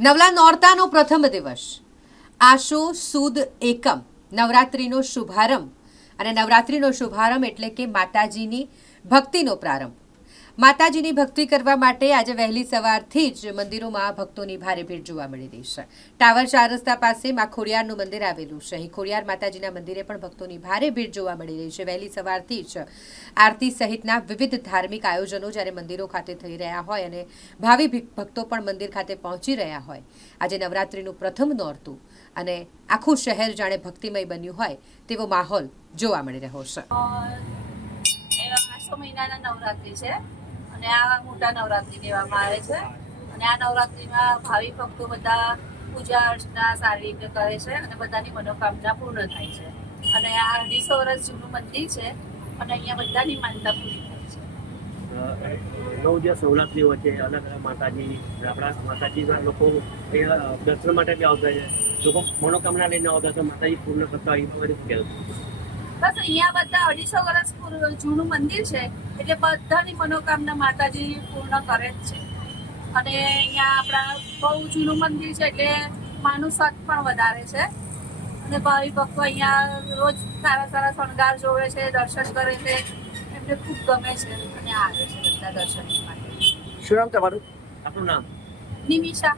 નવલા નોરતાનો પ્રથમ દિવસ. આશો, સુદ, એકમ. નવરાત્રિનો શુભારંભ. અને નવરાત્રિનો શુભારંભ એટલે કે માતાજીની ભક્તિનો પ્રારંભ. માતાજીની ભક્તિ કરવા માટે આજે વહેલી સવારથી જ મંદિરોમાં ભક્તોની ભારે ભીડ જોવા મળી રહી છે. ટાવર ચાર રસ્તા પાસે માં ખોડિયારનું મંદિર આવેલું છે. અહીં ખોડિયાર માતાજીના મંદિરે પણ ભક્તોની ભારે ભીડ જોવા મળી રહી છે. વહેલી સવારથી જ આરતી સહિતના વિવિધ ધાર્મિક આયોજનો જ્યારે મંદિરો ખાતે થઈ રહ્યા હોય અને ભાવિ ભક્તો પણ મંદિર ખાતે પહોંચી રહ્યા હોય. આજે નવરાત્રિનું પ્રથમ નોરતું અને આખું શહેર જાણે ભક્તિમય બન્યું હોય તેવો માહોલ જોવા મળી રહ્યો છે. મહિનાના નવરાત્રિ છે. અને આ મોટા નવરાત્રિ કહેવામાં આવે છે. અને આ નવરાત્રિમાં ભાવિ ભક્તો બધા પૂજા અર્ચના સારી રીતે કરે છે અને બધાની મનોકામના પૂર્ણ થાય છે. અને આ અઢીસો વર્ષ જૂનું મંદિર છે અને અહીંયા બધાની માનતા પૂરી થાય છે. નવ દિવસ નવરાત્રી હોય છે, અલગ અલગ માતાજી, આપણા માતાજીના લોકો દર્શન માટે બી આવતા છે. લોકો મનોકામના લઈને આવતા છે, માતાજી પૂર્ણ કરતા એ બધું કહેવું બસ અહીંયા બધા અઢીસો વર્ષ જૂનું મંદિર છે એટલે બધાની મનોકામના માતાજી પૂર્ણ કરે જ છે. અને અહીંયા આપણા બહુ જૂનું મંદિર છે એટલે માનું સત પણ વધારે છે. અને ભાવિ ભક્તો અહીંયા રોજ સારા સારા શણગાર જોવે છે દર્શન કરે છે. એમને ખૂબ ગમે છે અને આવે છે બધા દર્શન માટે. શું નામ તમારું? આપણું નામ? નિમિષા.